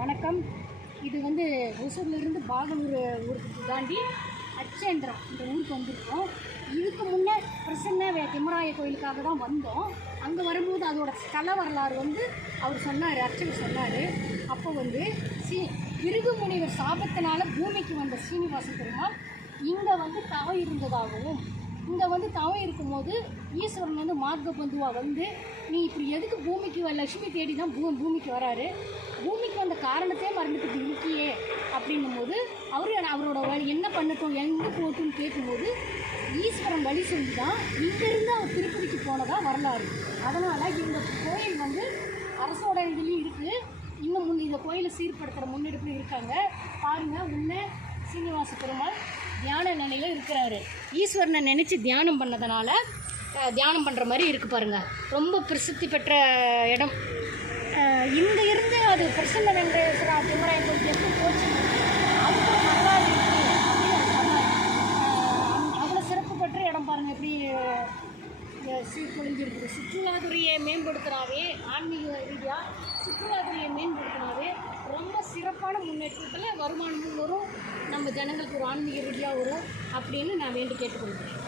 வணக்கம். இது வந்து ஒசூர்லேருந்து பாகலூர் ஊருக்கு தாண்டி அச்சேந்திரம் இந்த ஊருக்கு வந்திருக்கோம். இதுக்கு முன்னே பிரசன்ன திம்மராய கோயிலுக்காக தான் வந்தோம். அங்கே வரும்போது அதோட ஸ்தல வரலாறு வந்து அவர் சொன்னார், அர்ச்சகர் சொன்னார். அப்போ வந்து பிருகு முனிவர் சாபத்தினால பூமிக்கு வந்த சீனிவாச பெருமாள் இங்கே வந்து தவம் இருந்ததாகவும், இங்கே வந்து தவம் இருக்கும்போது ஈஸ்வரன் வந்து மார்க்க பந்துவாக வந்து நீ இப்படி எதுக்கு பூமிக்கு லட்சுமி தேடி தான் பூமிக்கு வராரு, பூமிக்கு வந்த காரணத்தையே மறந்துட்டு இருக்கியே அப்படின்னும் போது அவரோட வழி என்ன பண்ணட்டும் எங்கே போட்டுன்னு கேட்கும்போது ஈஸ்வரன் வழி சொல்லி தான் இங்கேருந்து அவர் திருப்பதிக்கு போனதாக வரலாறு. அதனால் இந்த கோயில் வந்து அரசோட இதுலேயும் இருக்குது. இன்னும் இந்த கோயிலை சீர்படுத்துகிற முன்னெடுப்பு இருக்காங்க. பாருங்கள், முன்னே சீனிவாச பெருமாள் தியான நிலையில் இருக்கிறாரு. ஈஸ்வரனை நினச்சி தியானம் பண்ணதுனால தியானம் பண்ணுற மாதிரி இருக்குது பாருங்கள். ரொம்ப பிரசித்தி பெற்ற இடம். இங்கே இருந்து அது பிரசன்ன வெங்கடேஸ்வரா திம்மராய கோயில் எப்படி போச்சு அதுக்கு வரலாறு இருக்குது அப்படின்னு அவர் சொன்னார். அவ்வளோ சிறப்பு பெற்ற இடம் பாருங்கள், எப்படி சீர்குலைஞ்சிருக்குது. சுற்றுலாத்துறையை மேம்படுத்தினாவே, ஆன்மீக ரீதியாக சுற்றுலாத்துறையை மேம்படுத்தினாவே ரொம்ப சிறப்பான முன்னேற்றத்தில் வருமானமும் வரும், நம்ம ஜனங்களுக்கு ஒரு ஆன்மீக ரீதியாக வரும் அப்படின்னு நான் வேண்டி கேட்டுக்கொள்கிறேன்.